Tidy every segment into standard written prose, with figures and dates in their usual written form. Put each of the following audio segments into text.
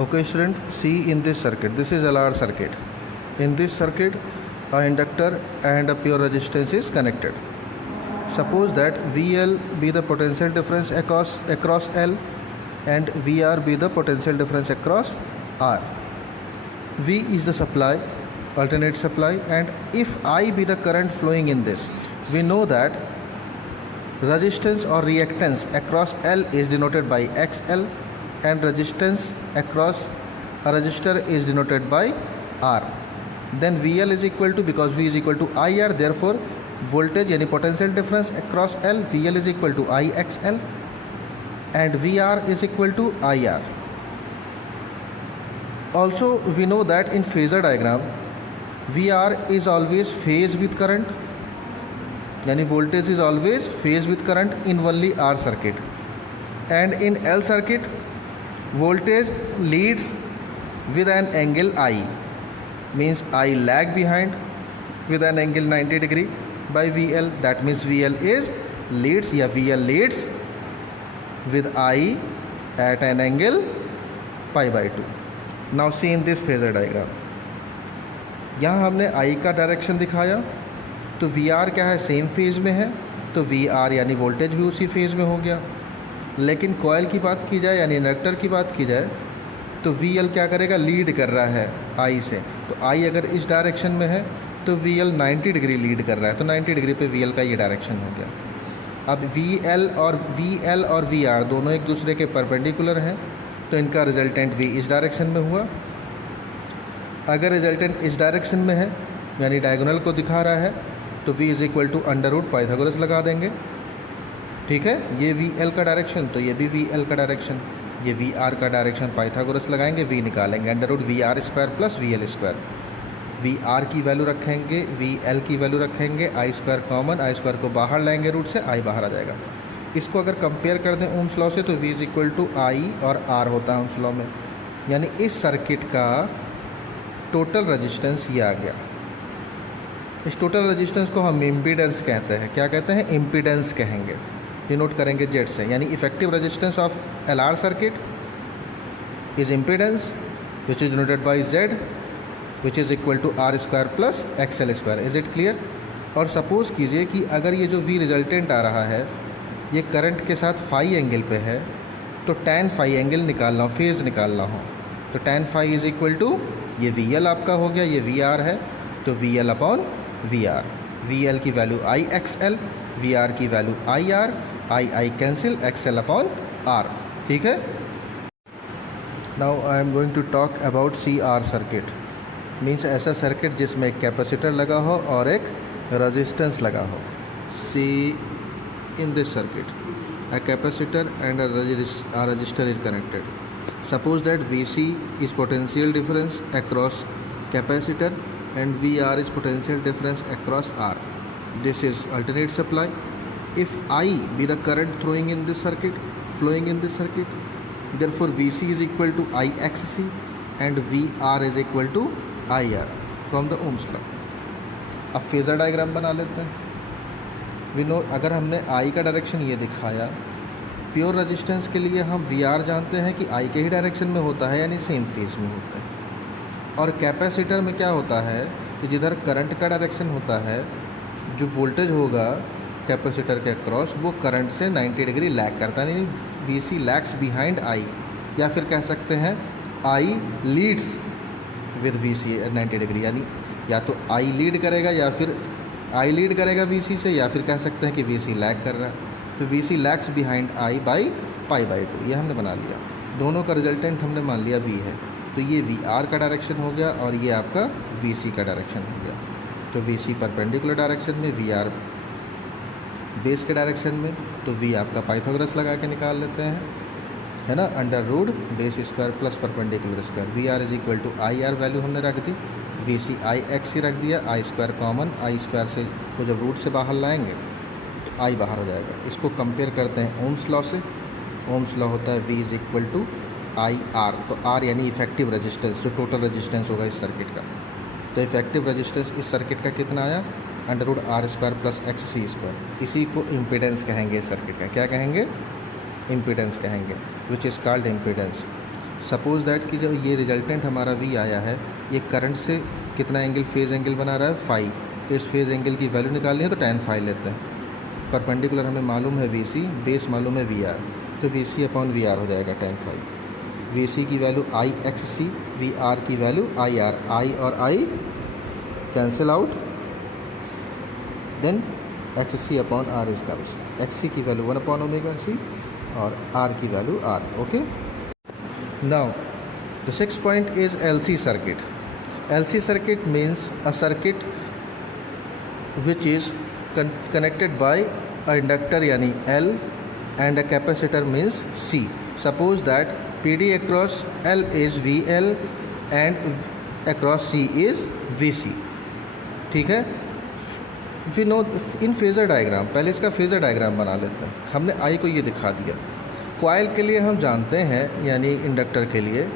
Okay student, see in this circuit, this is LR circuit. In this circuit, a inductor and a pure resistance is connected. Suppose that VL be the potential difference across L and VR be the potential difference across R. V is the supply, alternate supply, and if I be the current flowing in this, we know that resistance or reactance across L is denoted by XL and resistance across a resistor is denoted by R. Then VL is equal to, because V is equal to IR, therefore voltage यानी potential difference across L, VL is equal to IXL and VR is equal to IR. Also we know that in phasor diagram VR is always phase with current, यानी voltage is always phase with current in only R circuit, and in L circuit voltage leads with an angle I, means I lag behind with an angle 90 degree by VL. That means VL is leads या VL leads with I at an angle pi by 2. Now see in this phasor diagram, यहाँ हमने I का direction दिखाया तो VR क्या है, same phase में है, तो VR यानी वोल्टेज भी उसी फेज में हो गया. लेकिन कॉयल की बात की जाए यानी इंडक्टर की बात की जाए तो VL क्या करेगा, लीड कर रहा है I से. तो I अगर इस डायरेक्शन में है तो VL 90 डिग्री लीड कर रहा है, तो 90 डिग्री पे VL का ये डायरेक्शन हो गया. अब VL और VR दोनों एक दूसरे के परपेंडिकुलर हैं, तो इनका रिजल्टेंट V इस डायरेक्शन में हुआ. अगर रिजल्टेंट इस डायरेक्शन में है यानी डायगोनल को दिखा रहा है तो V is equal to under root Pythagoras लगा देंगे. ठीक है, ये VL का डायरेक्शन तो ये भी VL का डायरेक्शन, ये VR का डायरेक्शन पाइथागोरस लगाएंगे, V निकालेंगे, under root VR square plus VL square. VR की वैल्यू रखेंगे, VL की वैल्यू रखेंगे, I square common, I square को बाहर लाएंगे रूट से, I बाहर आ जाएगा. इसको अगर कंपेयर कर दें ओम्स लॉ से तो V is equal to I और R होता है ओम्स लॉ में. यानी इस सर्किट का टोटल रजिस्टेंस ये आ गया. इस टोटल रजिस्टेंस को हम इम्पीडेंस कहते हैं. क्या कहते हैं, इम्पीडेंस कहेंगे, डिनोट करेंगे जेड से. यानी effective resistance of LR circuit is impedance which is denoted by Z which is equal to R square plus XL square. Is it clear? और सपोज़ कीजिए कि अगर ये जो V रिजल्टेंट आ रहा है ये करंट के साथ फाई एंगल पे है, तो tan फाई एंगल निकालना हो, फेज़ निकालना हो, तो tan phi is equal to ये VL आपका हो गया, ये VR है, तो VL अपॉन VR. VL की वैल्यू IXL, VR की value IR, I cancel, XL upon R. ठीक है. Now I am going to talk about CR circuit. Means ऐसा सर्किट जिसमें एक कैपेसिटर लगा हो और एक रेजिस्टेंस लगा हो. See in this circuit a capacitor and a resistor is connected. Suppose that VC is potential difference across capacitor and VR is potential difference across R. This is alternate supply. If I be the current flowing in this circuit, therefore VC is equal to IXC and VR is equal to IR from the Ohm's law. अब phasor diagram बना लेते हैं. We know, अगर हमने I का direction ये दिखाया, pure resistance के लिए हम VR जानते हैं कि I के ही डायरेक्शन में होता है यानी सेम फेज में होता है. और कैपेसिटर में क्या होता है कि जिधर करंट का डायरेक्शन होता है, जो वोल्टेज होगा कैपेसिटर के अक्रॉस वो करंट से 90 डिग्री लैग करता है, यानी VC लैग्स बिहाइंड I, या फिर कह सकते हैं I leads with VC 90 degree. यानी या तो I लीड करेगा या फिर I लीड करेगा VC से, या फिर कह सकते हैं कि VC लैग कर रहा है, तो VC lags behind I by pi by 2. ये हमने बना लिया. दोनों का रिजल्टेंट हमने मान लिया V है, तो ये VR का डायरेक्शन हो गया और ये आपका VC का डायरेक्शन हो गया. तो VC परपेंडिकुलर डायरेक्शन में, VR बेस के डायरेक्शन में, तो V आपका पाइथागोरस लगा के निकाल लेते हैं, है ना, under root base square plus perpendicular square. VR is equal to IR value हमने रख दी, VC IX रख दिया, I square common, I square से को जब रूट से बाहर लाएंगे तो I बाहर हो जाएगा. इसको कंपेयर करते हैं ओम्स लॉ से. ओम्स लॉ होता है V is equal to IR, तो R यानी इफेक्टिव रेजिस्टेंस, जो टोटल रेजिस्टेंस होगा इस सर्किट का. तो इफेक्टिव रेजिस्टेंस इस सर्किट का कितना आया, under root R square plus XC square. इसी को इम्पीडेंस कहेंगे इस सर्किट का. क्या कहेंगे, इम्पीडेंस कहेंगे, which is called impedance. Suppose that कि जो ये रिजल्टेंट हमारा V आया है, ये करंट से कितना एंगल, फेज़ एंगल बना रहा है फाई, तो इस फेज़ एंगल की वैल्यू निकालनी है तो tan फाई लेते हैं। परपेंडिकुलर हमें मालूम है VC, बेस मालूम है VR, तो VC अपॉन VR हो जाएगा tan फाई। VC की वैल्यू IXC, VR की वैल्यू IR, I और I cancel out, then XC upon R is comes, XC की वैल्यू 1 अपॉन ओमेगा C और R की value R। Okay, now the 6th point is LC circuit. LC circuit means a circuit which is connected by a inductor यानी L and a capacitor means C. Suppose that PD across L is VL and across C is VC. ठीक है, we know in phasor diagram, पहले इसका phasor diagram बना लेते हैं। हमने I को ये दिखा दिया। कॉइल के लिए हम जानते हैं यानी इंडक्टर के लिए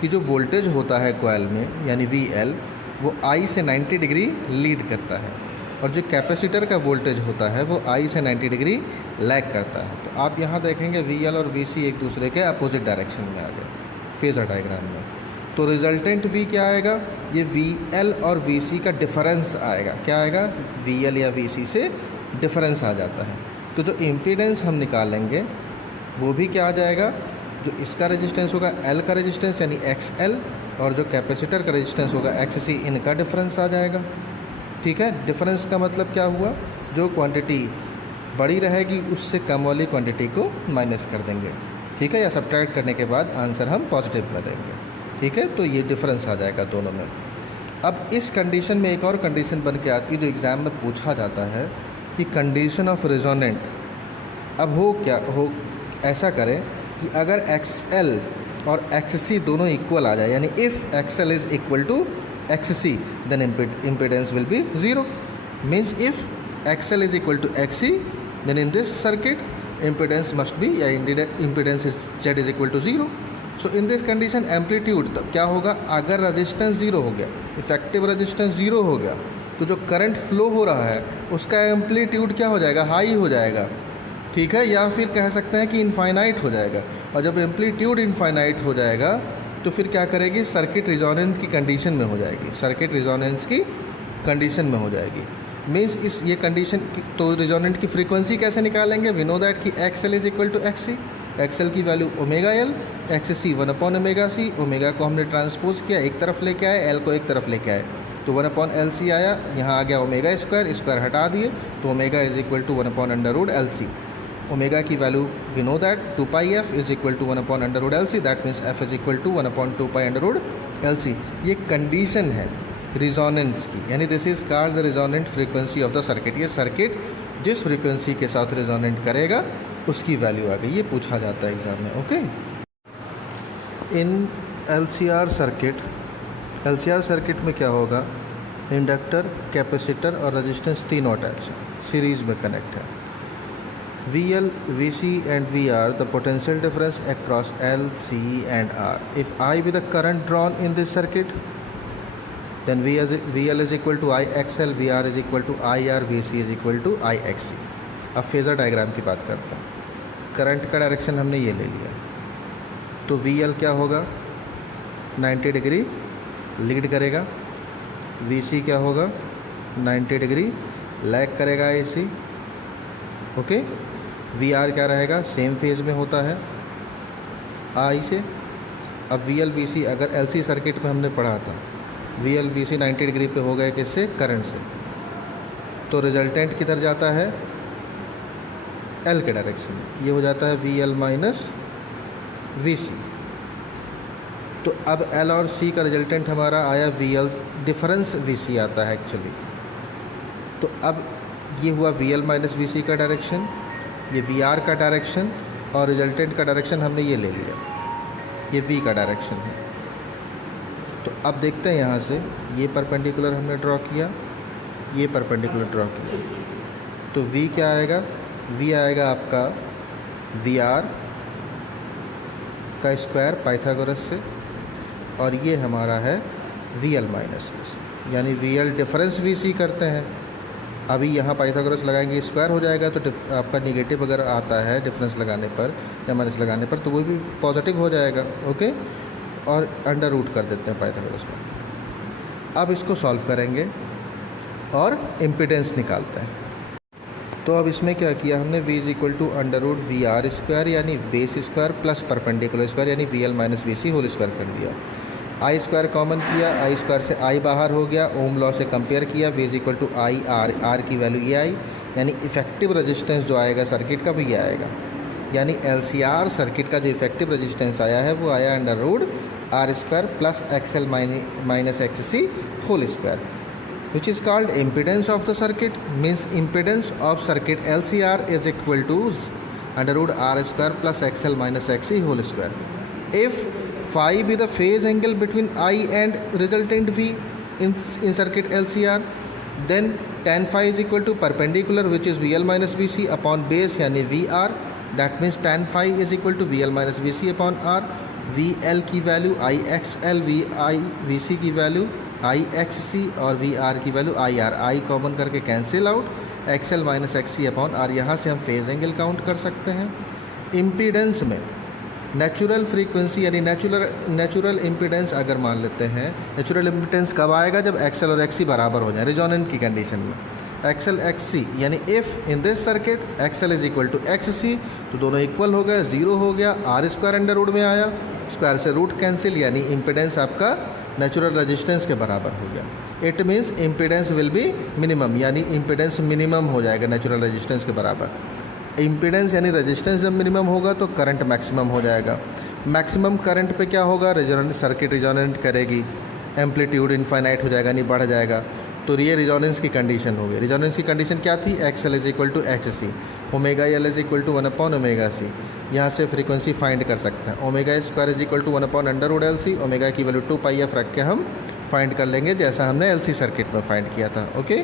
कि जो वोल्टेज होता है कॉइल में यानी VL वो I से 90 डिग्री लीड करता है, और जो कैपेसिटर का वोल्टेज होता है वो I से 90 डिग्री लैग करता है। तो आप यहाँ देखेंगे VL और VC एक दूसरे के अपोजिट डायरेक्शन में आ गए फेजर डायग्राम में। तो रिजल्टेंट V क्या आएगा, ये VL और VC का डिफरेंस आएगा। क्या आएगा, VL या VC से डिफरेंस आ जाता है। तो जो इम्पीडेंस हम निकालेंगे वो भी क्या आ जाएगा, जो इसका रेजिस्टेंस होगा L का रेजिस्टेंस यानी XL, और जो कैपेसिटर का रेजिस्टेंस होगा XC, इनका डिफरेंस आ जाएगा। ठीक है, डिफरेंस का मतलब क्या हुआ, जो क्वांटिटी बड़ी रहेगी उससे कम वाली क्वांटिटी को माइनस कर देंगे। ठीक है, या सब्ट्रैक्ट करने के बाद आंसर हम पॉजिटिव में देंगे। ठीक है, तो ये डिफरेंस आ जाएगा दोनों में। अब इस कंडीशन में एक और कंडीशन बन के आती है जो एग्ज़ाम में पूछा जाता है कि कंडीशन ऑफ रेजोनेंट। अब हो ऐसा करें कि अगर XL और XC दोनों इक्वल आ जाए, यानी if XL is equal to XC then impedance will be 0. Means if XL is equal to XC then in this circuit impedance must be, या impedance is Z is equal to 0. So in this condition amplitude तो क्या होगा, अगर resistance 0 हो गया, effective resistance 0 हो गया, तो जो करंट फ्लो हो रहा है उसका एम्पलीट्यूड क्या हो जाएगा, हाई हो जाएगा। ठीक है, या फिर कह सकते हैं कि इनफाइनाइट हो जाएगा। और जब एम्पलीट्यूड इनफाइनाइट हो जाएगा तो फिर क्या करेगी, सर्किट रिजोनेंस की कंडीशन में हो जाएगी, सर्किट रिजोनेंस की कंडीशन में हो जाएगी। मीन्स इस ये कंडीशन तो रिजोनेंट की फ्रीक्वेंसी कैसे निकालेंगे, वी नो दैट कि XL is equal to XC, XL की value omega L, XC 1 upon omega C। Omega को हमने ट्रांसपोज किया, एक तरफ लेके आए, L को एक तरफ लेके आए, तो 1 अपॉन LC आया, यहाँ आ गया ओमेगा स्क्वायर, स्क्वायर हटा दिए तो omega is equal to 1 upon under root LC। Omega की value we know that 2 pi f is equal to 1 upon under root LC, that means f is equal to 1 upon 2 pi under root LC। ये condition है resonance की, यानी this is called the resonant frequency of the circuit. ये circuit जिस frequency के साथ resonant करेगा उसकी वैल्यू आ गई, ये पूछा जाता है एग्जाम में। ओके, इन LCR सर्किट में क्या होगा, इंडक्टर, कैपेसिटर और रेजिस्टेंस तीनों अटैच है, सीरीज में कनेक्ट है। VL, VC and VR the potential difference across L, C and R. If I be the current drawn in this circuit, then VL is equal to IXL, VR is equal to IR, VC is equal to IXC. अब phasor diagram की बात करते हैं। Current का direction हमने ये ले लिया, तो VL क्या होगा, 90 डिग्री लीड करेगा। VC क्या होगा, 90 डिग्री लैग करेगा AC। ओके, VR क्या रहेगा, सेम फेज में होता है I से। अब VL VC अगर LC सर्किट में हमने पढ़ा था, VL VC 90 डिग्री पे हो गए किससे, करंट से, तो रिजल्टेंट किधर जाता है, L के डायरेक्शन में, ये हो जाता है VL माइनस VC। तो अब L और C का रिजल्टेंट हमारा आया VL, डिफरेंस VC आता है एक्चुअली। तो अब ये हुआ VL माइनस VC का डायरेक्शन, ये VR का डायरेक्शन, और रिजल्टेंट का डायरेक्शन हमने ये ले लिया, ये V का डायरेक्शन है। तो अब देखते हैं यहाँ से, ये परपेंडिकुलर हमने ड्रॉ किया, ये परपेंडिकुलर ड्रॉ किया, तो V क्या आएगा, V आएगा आपका VR का स्क्वायर पाइथागोरस से, और ये हमारा है VL माइनस VC, यानी VL डिफरेंस VC करते हैं। अभी यहाँ पाइथागोरस लगाएंगे, स्क्वायर हो जाएगा, तो आपका निगेटिव अगर आता है डिफरेंस लगाने पर या माइनस लगाने पर तो वो भी पॉजिटिव हो जाएगा। ओके, और अंडर रूट कर देते हैं पाइथागोरस में। अब इसको सॉल्व करेंगे और इम्पिडेंस निकालते हैं। तो अब इसमें क्या किया हमने, v is equal to under root V R square यानी base square plus perpendicular square यानी V L minus V C whole square कर दिया। आई स्क्वायर कॉमन किया, आई स्क्वायर से आई बाहर हो गया, ओम लॉ से कंपेयर किया, v is equal to I R, R की वैल्यू ये आई यानी इफेक्टिव रेजिस्टेंस जो आएगा सर्किट का वो ये आएगा, यानी LCR सर्किट का जो इफेक्टिव रेजिस्टेंस आया है वो आया under root R square plus XL minus XC whole square, which is called impedance of the circuit, means impedance of circuit LCR is equal to under root R square plus XL minus XC whole square. If phi be the phase angle between I and resultant V in circuit LCR, then tan phi is equal to perpendicular which is VL minus VC upon base यानी VR, that means tan phi is equal to VL minus VC upon R, VL की वैल्यू IXL, VC की value IXC और VR की value IR, I common करके cancel out, XL minus XC upon R। यहाँ से हम फेज एंगल काउंट कर सकते हैं। इम्पीडेंस में नेचुरल फ्रीक्वेंसी यानी नेचुरल इम्पीडेंस अगर मान लेते हैं, नेचुरल इम्पीडेंस कब आएगा, जब XL और XC बराबर हो जाए रिजोनेंट की कंडीशन में। XL XC यानी if in this circuit XL is equal to XC, तो दोनों इक्वल हो गए, ज़ीरो हो गया, R स्क्वायर अंडर रूट में आया, स्क्वायर से रूट कैंसिल यानी इम्पीडेंस आपका नेचुरल रेजिस्टेंस के बराबर हो गया। It means impedance will be minimum, यानी इम्पीडेंस मिनिमम हो जाएगा नेचुरल रेजिस्टेंस के बराबर। इम्पीडेंस यानी रेजिस्टेंस जब मिनिमम होगा तो करंट मैक्सिमम हो जाएगा। मैक्सिमम करंट पे क्या होगा, रेजोनेंट सर्किट रिजोनेंट करेगी, एम्पलीट्यूड इनफाइनाइट हो जाएगा, नहीं बढ़ जाएगा, तो ये रिजोनेंस की कंडीशन होगी। रिजोनेंस की कंडीशन क्या थी, XL is equal to XC, omega L is equal to 1 upon omega C। यहाँ से फ्रीक्वेंसी फाइंड कर सकते हैं, omega square is equal to 1 upon under root LC, omega की वैल्यू 2 पाई f रख के हम फाइंड कर लेंगे जैसा हमने LC सर्किट में फाइंड किया था। ओके।